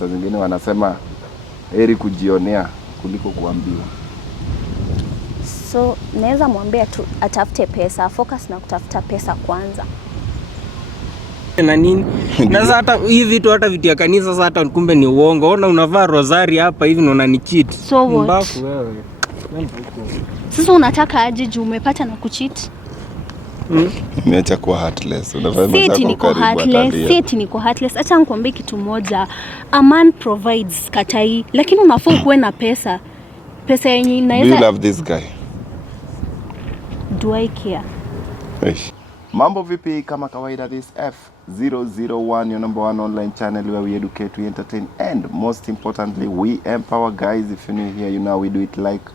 Saa zingine wanasema heri kujionea kuliko kuambiwa. So naweza mwambia tu atafute pesa, focus na kutafuta pesa kwanza. Na nini? Na sasa hata hivi vitu, hata vitu ya kanisa sasa hata kumbe ni uongo. Ona unavaa rosari hapa hivi na unanicheat. So what? Mbafu wewe. Sasa unataka aje juu umepata na kucheat? Nimeacha kuwa heartless. Unafanya Seti niko heartless, seti niko heartless. Acha nikwambie kitu moja. A man provides katai, lakini unafaa kuwe na pesa. Pesa yenye inaweza. Do you love this guy? Do I care? Eish. Mambo vipi? Kama kawaida, this F001, your number one online channel where we educate, we entertain, and most importantly, we empower. Guys, if you're new here, you know we do it. Like,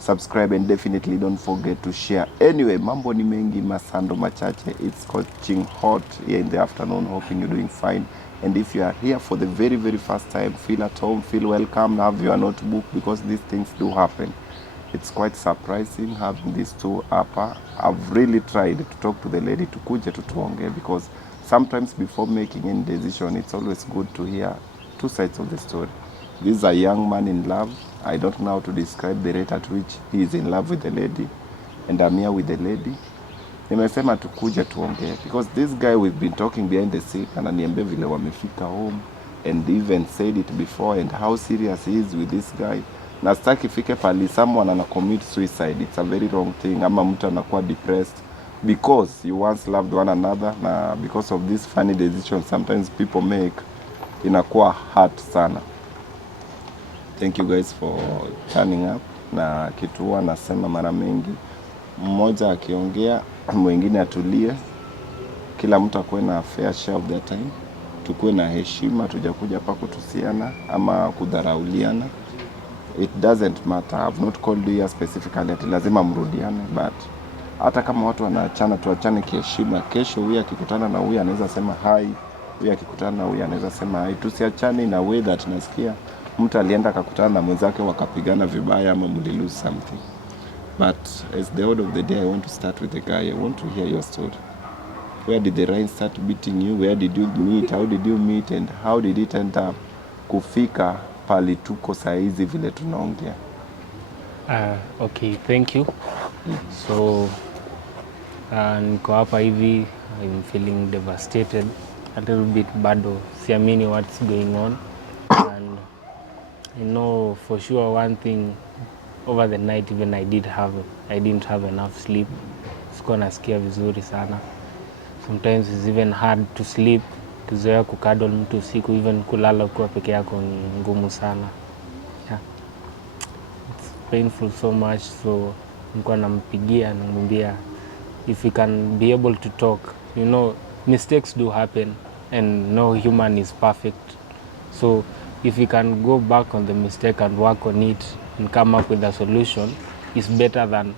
subscribe, and definitely don't forget to share. Anyway, mambo ni mengi, masando machache. It's scorching hot here in the afternoon. Hoping you're doing fine. And if you are here for the very, very first time, feel at home, feel welcome, have your notebook, because these things do happen. It's quite surprising having these two hapa. I've really tried to talk to the lady to kuja tutuonge, because sometimes before making any decision, it's always good to hear two sides of the story. This is a young man in love. I don't know how to describe the rate at which he is in love with the lady, and I'm here with the lady. Nimesema tukuja tuongee because this guy we've been talking behind the scene, ananiambia vile wamefika home and even said it before and how serious he is with this guy. Na sitaki fike pali someone ana commit suicide. It's a very wrong thing. Ama mtu anakuwa depressed because you once loved one another, na because of this funny decision sometimes people make, inakuwa hard sana. Thank you guys for turning up. Na kitu huwa nasema mara mengi, mmoja akiongea mwingine atulie, kila mtu akuwe na fair share of their time, tukuwe na heshima, tujakuja hapa kutusiana ama kudharauliana. It doesn't matter. I've not called you here specifically ati lazima mrudiane, but hata kama watu wanaachana, tuachane kiheshima. Kesho huyu akikutana na huyu anaweza sema hi, huyu akikutana na huyu anaweza sema hi. Tusiachane in a way that nasikia mtu alienda akakutana na mwenzake wakapigana vibaya ama mlilose something. But as the order of the day, I want to start with the guy. I want to hear your story. Where did the rain start beating you? Where did you meet? How did you meet? And how did it end up kufika pali tuko saizi vile tunaongea? Okay, thank you. So niko hapa hivi, I'm feeling devastated a little bit, bado siamini what's going on, and I know for sure one thing, over the night even I didn't have enough sleep. Sikuwa nasikia vizuri sana. Sometimes it's even hard to sleep. Kuzoea kukadol mtu usiku, even kulala ukiwa peke yako ni ngumu sana. Yeah. It's painful so much, so nilikuwa nampigia namwambia if we can be able to talk. You know, mistakes do happen and no human is perfect. So if we can go back on the mistake and work on it and come up with a solution, it's better than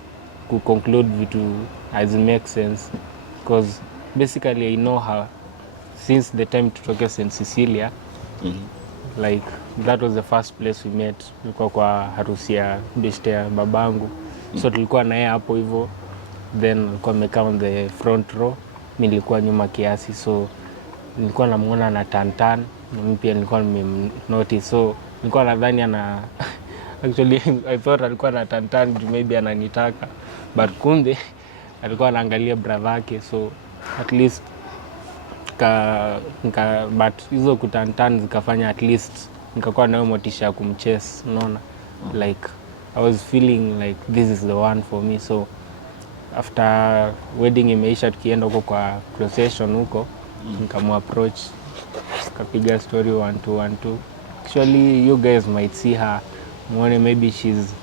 to conclude vitu as it makes sense. Because basically I know her since the time tutoke St. Cecilia. Like that was the first place we met. Tulikuwa kwa harusi ya beshte ya babangu. So tulikuwa na yeye hapo hivyo. Then alikuwa amekaa on the front row. Mimi nilikuwa nyuma kiasi, so nilikuwa namuona na tantan. Na mimi pia nilikuwa nimenotice. So nilikuwa nadhani ana actually I thought alikuwa na tantan maybe ananitaka. But kumbe alikuwa anaangalia brother yake, so at least but hizo kutantan zikafanya at least nikakuwa nayo motisha ya kumchase, unaona. Like I was feeling like this is the one for me. So after wedding imeisha, tukienda huko kwa procession huko, nikamuapproach, kapiga story 1-2. Actually you guys might see her, muone maybe she's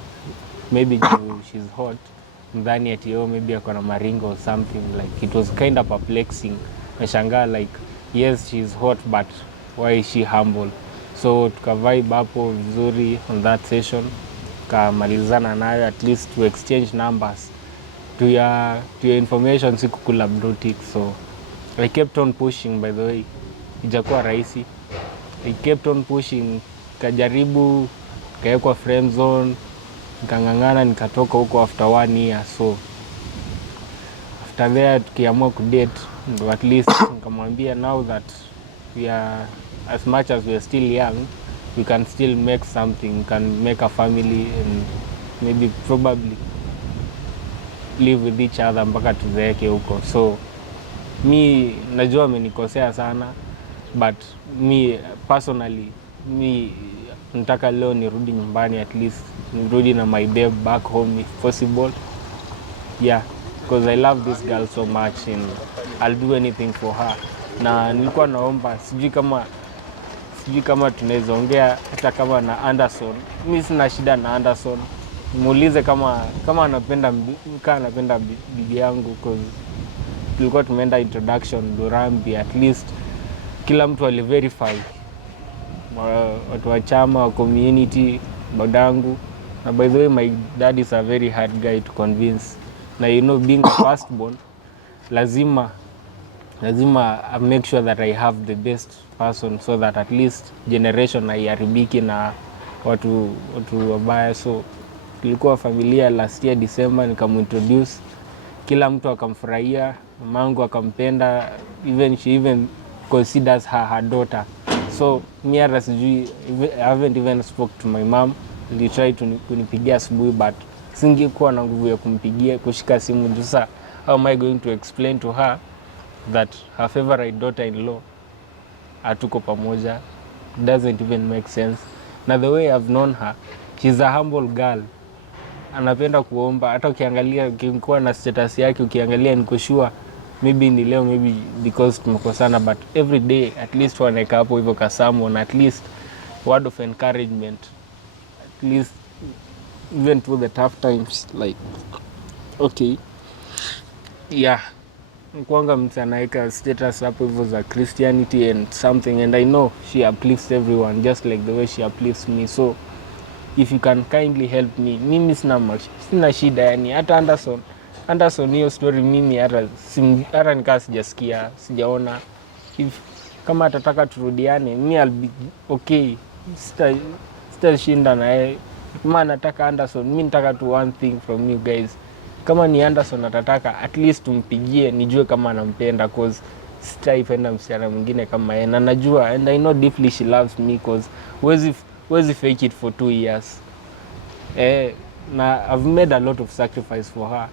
hot, mdhani ati maybe ako na maringo or something. Like it was kind of perplexing. Nashangaa like yes she's hot, but why is she humble? So tukavibe hapo vizuri on that session, kamalizana nayo, at least to exchange numbers to your information, sikukula blue tick. So I kept on pushing, by the way, ijakuwa rahisi. I kept on pushing, kajaribu kaekwa friend zone, nikangangana, nikatoka huko after 1 year. So after there tukiamua kudate, at least nikamwambia now that we are, as much as we are still young, we can still make something, we can make a family and maybe probably live with each other mpaka tuzeeke huko. So mi najua amenikosea sana, but me personally, mi nataka leo nirudi nyumbani, at least nirudi na my babe back home if possible. Yeah, because I love this girl so much and I'll do anything for her. Na nilikuwa naomba, sijui kama tunaweza ongea hata kama na Anderson. Mi sina shida na Anderson, muulize kama anapenda bibi yangu, because tulikuwa tumeenda introduction Durambi, at least kila mtu aliverify, watu wa chama, wa community, badangu. Na by the way, my dad is a very hard guy to convince. Na you know, being a firstborn, lazima I make sure that I have the best person, so that at least generation haiharibiki na watu wabaya. So tulikuwa familia last year December, nikamintroduce, kila mtu akamfurahia, mamangu akampenda, she even considers her daughter. So mi hata sijui, I haven't even spoke to my mom. They tried to kunipigia asubuhi, but singekuwa na nguvu ya kumpigia, kushika simu. Jusa, how am I going to explain to her that her favorite daughter-in-law hatuko pamoja? It doesn't even make sense. Na the way I've known her, she's a humble girl. Anapenda kuomba. Hata ukiangalia, ukikuwa na status yake, ukiangalia, niko sure maybe ni leo, maybe because tumekosana, but every day at least wanaeka hapo hivyo kasomeone, at least word of encouragement, at least even through the tough times, like okay, yeah, kwanga mtu anaeka status hapo hivyo za Christianity and something, and I know she uplifts everyone just like the way she uplifts me. So if you can kindly help me, mimi sina shida yani. Hata Anderson hiyo story mimi hata nikaa sijasikia, sijaona. If kama atataka turudiane, mi I'll be okay, sitashinda na yeye. Kama anataka Anderson, mi nataka tu one thing from you guys. Kama ni Anderson atataka, at least tumpigie nijue kama anampenda, cause sitaipenda msichana mwingine kama yeye, na najua, and I know deeply she loves me, cause huwezi fake it for 2 years. Na I've made a lot of sacrifice for her.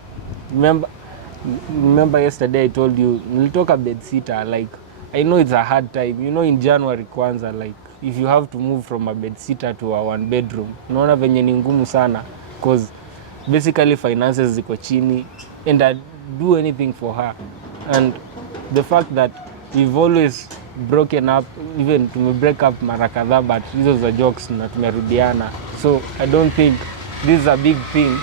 Remember yesterday I told you nilitoka bedsitter, like I know it's a hard time, you know, in January kwanza, like if you have to move from a bedsitter to a 1 bedroom, unaona venye ni ngumu sana, cause basically finances ziko chini, and I do anything for her. And the fact that we've always broken up, even to break up mara kadhaa, but hizo za jokes na tumerudiana. So I don't think this is a big thing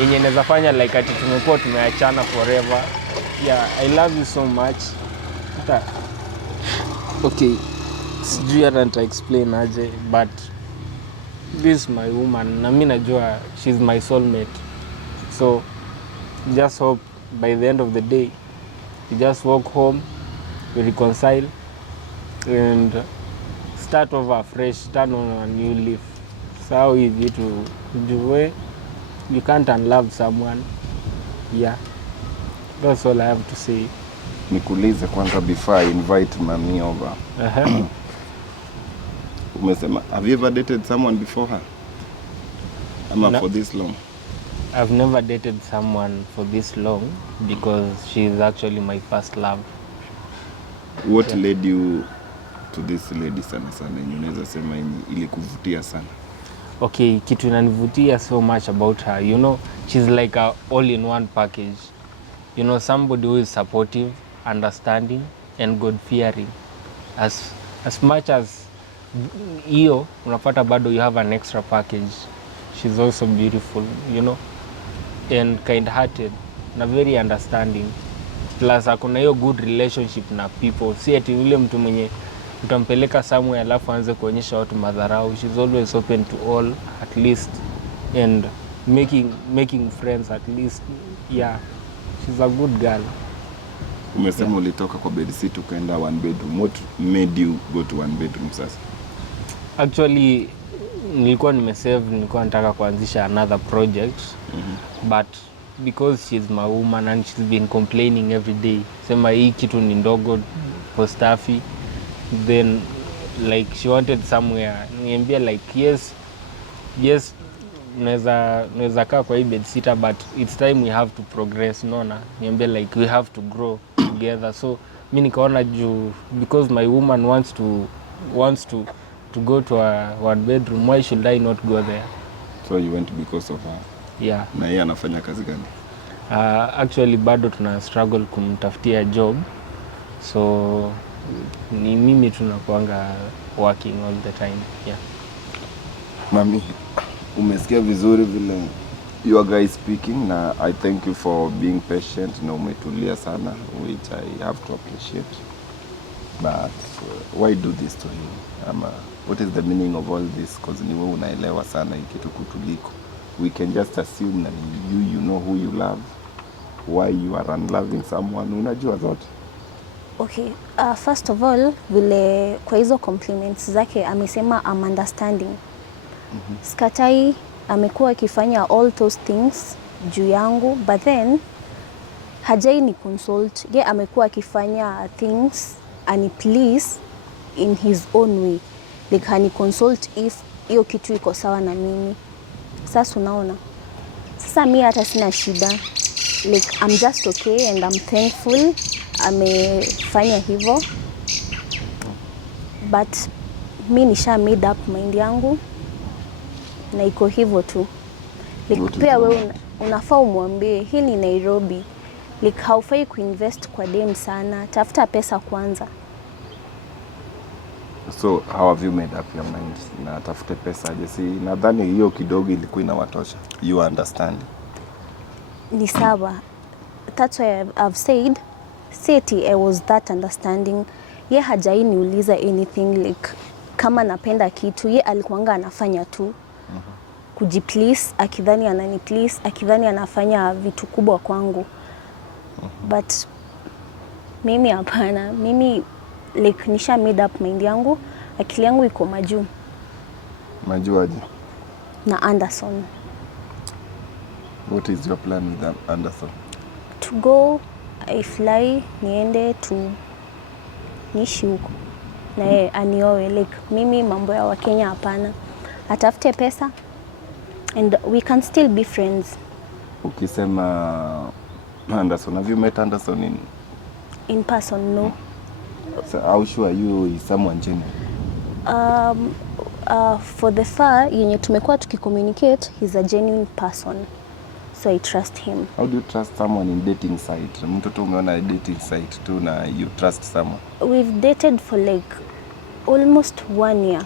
yenye naweza fanya like ati tumekuwa tumeachana forever. Yeah, I love you so much. Okay, sijui hata nita explain aje, but this is my woman, na mimi najua she's my soulmate. So just hope by the end of the day we just walk home, we reconcile and start over fresh, turn on a new leaf. So how easy to do, you can't unlove someone. Yeah, that's all I have to say. Nikuulize kwanza before I invite mami over. Umesema, have you ever dated someone before her? No. For this long? I've never dated someone for this long because she's actually my first love. What led you to this lady sana yenye unaweza sema ili kuvutia sana? Okay, kitu inanivutia so much about her, you know, she's like a all-in-one package. You know, somebody who is supportive, understanding, and God-fearing. As much as hiyo, unapata bado you have an extra package. She's also beautiful, you know, and kind-hearted, na very understanding. Plus, akuna hiyo good relationship na people. Si ati yule mtu mwenye utampeleka somewhere alafu anze kuonyesha watu madharau. She's always open to all, at least, and making friends at least. Yeah, she's a good girl. Umesema ulitoka kwa bedsit ukaenda 1 bedroom. What made you go to 1 bedroom sasa? Actually, nilikuwa nataka kuanzisha another project. But because she's my woman and she's been complaining every day, sema hii kitu ni ndogo postafi, then like she wanted somewhere, niambia like yes naweza kaa kwa hii bedsitter, but it's time we have to progress, unaona, niambia like we have to grow together. So mi nikaona juu because my woman wants to go to a one bedroom, why should I not go there? So you went because of her. Yeah. Na yeye anafanya kazi gani? Actually bado tuna struggle kumtafutia job, so ni mimi tunakuanga working all the time. Yeah. Mami, umesikia vizuri vile you guys speaking, na I thank you for being patient na umetulia sana, which I have to appreciate. But why do this to him? What is the meaning of all this? Because ni wewe unaelewa sana hii kitu kutuliko. We can just assume that you know who you love, why you are unloving someone, unajua zote. Okay, first of all, vile kwa hizo compliments zake amesema I'm understanding. Skatai amekuwa akifanya all those things juu yangu, but then hajai ni consult. Ye amekuwa akifanya things and please in his own way. Like hani consult if hiyo kitu iko sawa na mimi. Sasa unaona. Sasa mimi hata sina shida. Like I'm just okay and I'm thankful amefanya hivyo. But mi nisha made up mind yangu na iko hivyo tu. Like pia wewe unafaa umwambie hii ni Nairobi. Like haufai kuinvest kwa dem sana. Tafuta pesa kwanza. So how have you made up your mind? Na tafute pesa aje? Si nadhani hiyo kidogo ilikuwa inawatosha. You understand? Ni sawa. That's why I've said Seti I was that understanding. Ye hajai niuliza anything like kama napenda kitu, ye alikuanga anafanya tu. Kujiplease, akidhani anani please, akidhani anafanya vitu kubwa kwangu. But mimi hapana, mimi like nisha made up mind yangu, akili yangu iko majuu. Majuu aje? Na Anderson. What is your plan with Anderson? To go, I fly, niende to niishi huko. Na yeye anioe, like mimi mambo ya Wakenya hapana. Atafute pesa and we can still be friends. Ukisema Anderson, have you met Anderson In person, no. So how sure you is someone genuine? For the far yenye tumekuwa tukicommunicate, he's a genuine person. So I trust him. How do you trust someone in dating site? Mtoto umeona dating site tu na you trust someone? We've dated for like almost 1 year.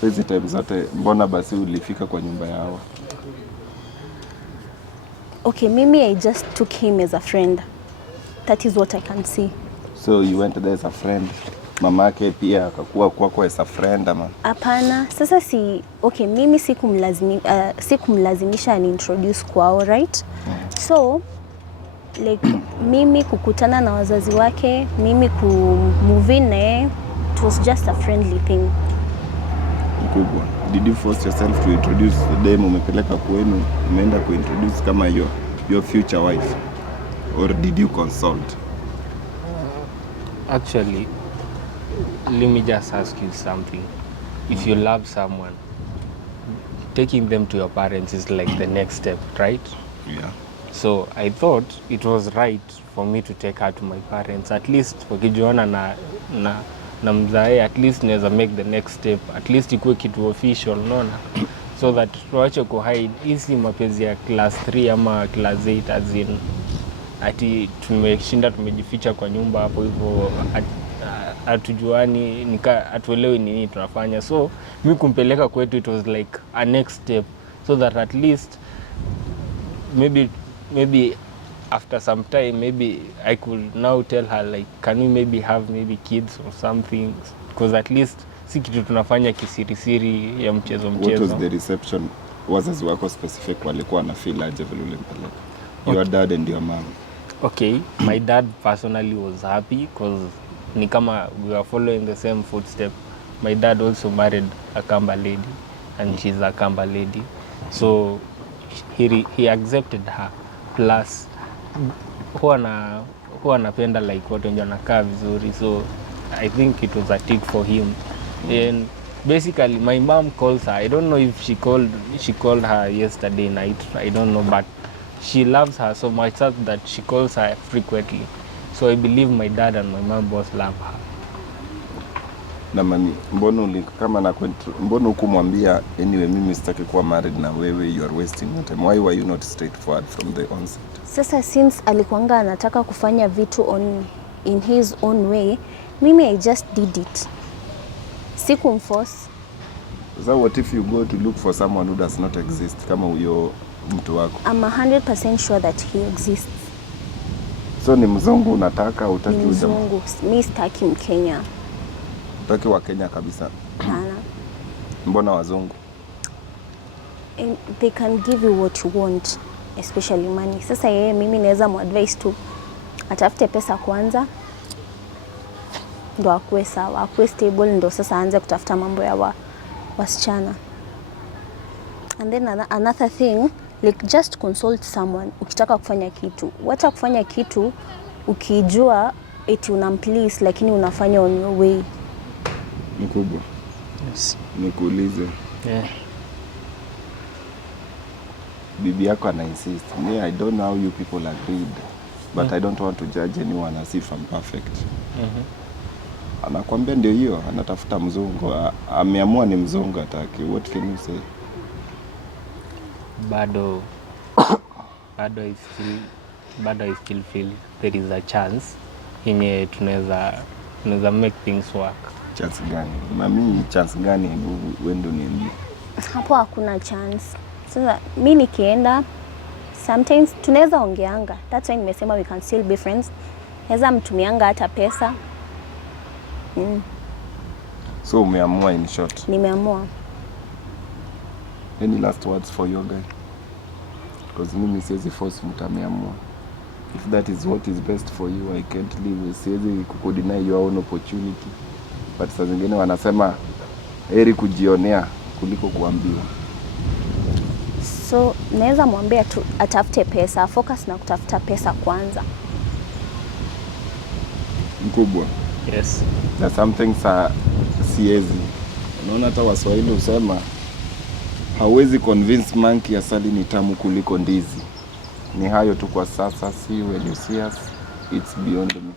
So hizi time zote mbona basi ulifika kwa nyumba yao? Okay, mimi I just took him as a friend. That is what I can see. So you went there as a friend. Mamake pia akakuwa kwako as a friend ama? Hapana, sasa okay, mimi sikumlazimisha ni introduce kwao, right? So like mimi kukutana na wazazi wake, mimi kumove in naye, it was just a friendly thing. Mkubwa, did you force yourself to introduce them? Umepeleka kwenu, umeenda kuintroduce kama your future wife, or did you consult? Actually, let me just ask you something. If you love someone, taking them to your parents is like the next step, right? Yeah. So I thought it was right for me to take her to my parents. At least wakijuana na mzae, at least naweza make the next step. At least ikuwe kitu official, unaona? So that tuache kuhide. Hizi mapenzi ya class 3 ama class 8 as in ati tumeshinda tumejificha kwa nyumba hapo hivyo, hatujuani, hatuelewi nini tunafanya. So mimi kumpeleka kwetu, it was like a next step, so that at least maybe after some time maybe I could now tell her like, can we maybe have maybe kids or something, because at least si kitu tunafanya kisirisiri ya mchezo. What was the reception? Wazazi wako specific walikuwa na feel aje vile ulimpeleka? Your dad and your mom. Okay, my dad personally was happy because ni kama we were following the same footstep. My dad also married a Kamba lady and she's a Kamba lady. So he accepted her. Plus huwa anapenda like watu wenye wanakaa vizuri. So I think it was a tick for him. And basically my mom calls her. I don't know if she called her yesterday night. I don't know, but she loves her so much that she calls her frequently. So I believe my dad and my mom both love her. Na mami, mbona hukumwambia anyway mimi sitaki kuwa married na wewe, you are wasting your time? Why were you not straightforward from the onset? Sasa since alikuanga anataka kufanya vitu in his own way, mimi I just did it. Sikumforce. So what if you go to look for someone who does not exist kama huyo mtu wako? I'm 100% sure that he exists. So ni mzungu unataka, utaki Ni mzungu. Mimi sitaki Mkenya. Utaki wa Kenya kabisa? Hapana. Mbona wazungu? And they can give you what you want, especially money. Sasa yeye mimi naweza mu-advise tu atafute pesa kwanza, ndo akuwe sawa, akuwe stable, ndo sasa aanze kutafuta mambo ya wasichana. And then another thing, like just consult someone ukitaka kufanya kitu. Wacha kufanya kitu ukijua eti unamplease lakini unafanya on your way. Mkubwa. Yes. Nikuulize. Yeah. Bibi yako ana insist. Me, I don't know how you people agreed, but I don't want to judge anyone as if I'm perfect. Anakuambia ndio hiyo, anatafuta mzungu. Ameamua ni mzungu ataki. What can you say? Bado I still feel there is a chance yenye tunaweza make things work. Chance gani? Mami, chance gani? Wewe ndio niambie. Hapo hakuna chance. Sasa mimi nikienda, sometimes tunaweza ongeanga. That's why nimesema we can still be friends. Naweza mtumianga hata pesa. So umeamua in short. Nimeamua. Any last words for your guy? Because mimi siwezi force mtu ameamua. If that is what is best for you, I can't leave. Siwezi kukudeny your own opportunity. But saa zingine wanasema heri kujionea kuliko kuambiwa. So naweza mwambia tu atafute pesa, focus na kutafuta pesa kwanza. Mkubwa. Yes. Na something siezi. Unaona hata Waswahili husema hauwezi convince monkey asali ni tamu kuliko ndizi. Ni hayo tu kwa sasa. See you when you see us. It's beyond me.